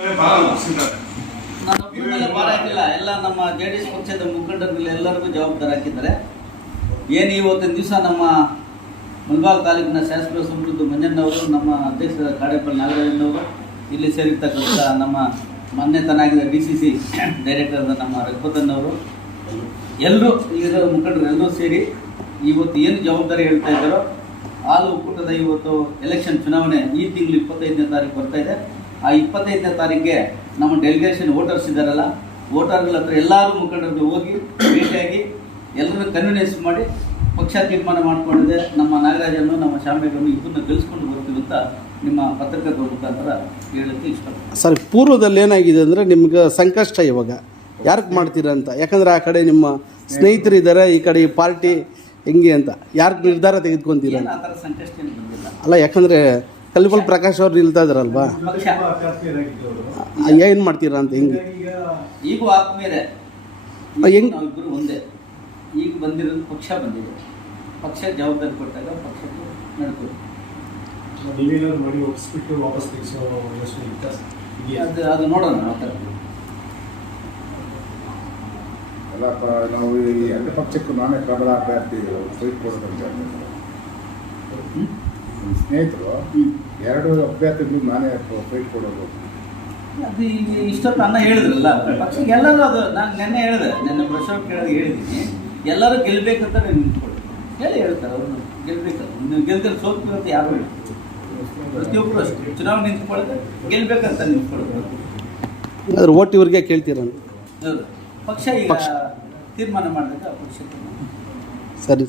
ಮೇಲೆ ಭಾರ ಹಾಕಿಲ್ಲ. ಎಲ್ಲ ನಮ್ಮ ಜೆ ಡಿ ಎಸ್ ಪಕ್ಷದ ಮುಖಂಡರುಗಳು ಎಲ್ಲರಿಗೂ ಜವಾಬ್ದಾರಿ ಹಾಕಿದ್ದಾರೆ. ಏನು ಇವತ್ತಿನ ದಿವಸ ನಮ್ಮ ಮುಲ್ಬಾಗ್ ತಾಲೂಕಿನ ಶಾಸಕ ಸಮೃದ್ಧ ಮಂಜಣ್ಣವರು ನಮ್ಮ ಅಧ್ಯಕ್ಷರ ಕಾಡೇಪಲ್ಲಿ ನಾಗರಾಜನವರು ಇಲ್ಲಿ ಸೇರಿರ್ತಕ್ಕಂಥ ನಮ್ಮ ಮಾನ್ಯತನಾಗಿದ್ದ ಡಿ ಸಿ ಸಿ ಡೈರೆಕ್ಟರ್ ನಮ್ಮ ರಘುಪತನ್ನವರು ಎಲ್ಲರೂ ಇಲ್ಲಿರೋ ಮುಖಂಡರು ಎಲ್ಲರೂ ಸೇರಿ ಇವತ್ತು ಏನು ಜವಾಬ್ದಾರಿ ಹೇಳ್ತಾ ಇದ್ದಾರೋ ಹಾಲು ಒಕ್ಕೂಟದ ಇವತ್ತು ಎಲೆಕ್ಷನ್ ಚುನಾವಣೆ ಈ ತಿಂಗಳು ಇಪ್ಪತ್ತೈದನೇ ತಾರೀಕು ಬರ್ತಾ ಇದೆ. ಆ ಇಪ್ಪತ್ತೈದನೇ ತಾರೀಕಿಗೆ ನಮ್ಮ ಡೆಲಿಗೇಷನ್ ವೋಟರ್ಸ್ ಇದ್ದಾರಲ್ಲ ವೋಟರ್ಗಳ ಹತ್ರ ಎಲ್ಲರೂ ಮುಖಂಡರು ಹೋಗಿ ಭೇಟಿಯಾಗಿ ಎಲ್ಲರೂ ಕನ್ವಿನೆನ್ಸ್ ಮಾಡಿ ಪಕ್ಷ ತೀರ್ಮಾನ ಮಾಡಿಕೊಂಡಿದೆ. ನಮ್ಮ ನಾಗರಾಜನ್ನು ನಮ್ಮ ಶಾಮೇಗನ್ನು ಇದನ್ನು ಗೆಲ್ಸ್ಕೊಂಡು ಬರ್ತೀವಿ ಅಂತ ನಿಮ್ಮ ಪತ್ರಕರ್ತರ ಮುಖಾಂತರ ಹೇಳಕ್ಕೆ ಇಷ್ಟ ಸರ್ ಪೂರ್ವದಲ್ಲಿ ಏನಾಗಿದೆ ಅಂದರೆ ನಿಮ್ಗೆ ಸಂಕಷ್ಟ ಇವಾಗ. ಯಾರಿಗೆ ಮಾಡ್ತೀರಾ ಅಂತ? ಯಾಕಂದರೆ ಆ ಕಡೆ ನಿಮ್ಮ ಸ್ನೇಹಿತರಿದ್ದಾರೆ ಈ ಕಡೆ ಈ ಪಾರ್ಟಿ ಹೆಂಗೆ ಅಂತ? ಯಾರಿಗೆ ನಿರ್ಧಾರ ತೆಗೆದುಕೊಂತೀರಾ ಏನು ಆ ಥರ ಸಂಕಷ್ಟ ಏನು ಬಂದಿಲ್ಲ. ಅಲ್ಲ ಯಾಕಂದ್ರೆ ಕಲ್ಲಿಪಲ್ ಪ್ರಕಾಶ್ ಅವ್ರು ನಿಲ್ತಾ ಇದ್ರಲ್ವಾ ಪಕ್ಷ ಏನು ಮಾಡ್ತೀರಾ ಅಂತ ಹೆಂಗೆ. ಈಗೂ ಆತ್ಮೀಯರೇ ಆ, ಹೆಂಗ್- ನಾವಿಬ್ಬರು ಒಂದೇ ಈಗ ಬಂದಿರೋದು ಪಕ್ಷ ಬಂದಿದೆ. ಪಕ್ಷ ಜವಾಬ್ದಾರಿ ಕೊಟ್ಟಾಗ ಪಕ್ಷ ನಡ್ಕೊಂಡು ಅದು ಅದು ನೋಡೋಣ ಮಾತಾಡ್ತೀವಿ ಅಲ್ಲಪ್ಪ ನಾವು ಈ ಎರಡು ಪಕ್ಷಕ್ಕೂ ನಾನೇ ಪ್ರಬಲ ಅಭ್ಯರ್ಥಿ ಸೈಟ್ ಕೊಡೋದಂತ ನಮ್ಮ ಸ್ನೇಹಿತರು. ಎರಡು ಅಭ್ಯರ್ಥಿಗಳು ನಾನೇ ಫೈಟ್ ಕೊಡೋದು. ಅದು ಈಗ ಇಷ್ಟೊತ್ತು ಅನ್ನ ಹೇಳಿದ್ರಲ್ಲ ಪಕ್ಷಕ್ಕೆ ಎಲ್ಲರೂ ಅದು ನಾನು ನೆನ್ನೆ ಹೇಳಿದೆ ನೆನ್ನೆ ಪ್ರಶ್ನೆ ಕೇಳಿದಾಗ ಹೇಳಿದ್ದೀನಿ ಎಲ್ಲರೂ ಗೆಲ್ಬೇಕಂತ ನಾನು ನಿಂತ್ಕೊಳ್ಳಿ ಹೇಳಿ ಹೇಳ್ತಾರೆ ಅವರು ಗೆಲ್ಬೇಕಲ್ಲ ನೀವು ಗೆಲ್ತಾರೆ ಸೋತ್ವಿ ಅಂತ ಯಾರು ಹೇಳಿ? ಪ್ರತಿಯೊಬ್ಬರು ಅಷ್ಟೇ. ಚುನಾವಣೆ ನಿಂತ್ಕೊಳ್ಳೋದು ಗೆಲ್ಬೇಕಂತ ನಿಂತ್ಕೊಳ್ಳೋದು. ಅದ್ರ ಓಟ್ ಇವ್ರಿಗೆ ಕೇಳ್ತೀರ? ಹೌದು. ಪಕ್ಷ ಈಗ ತೀರ್ಮಾನ ಮಾಡಿದಾಗ ಪಕ್ಷಕ್ಕೆ. ಸರಿ.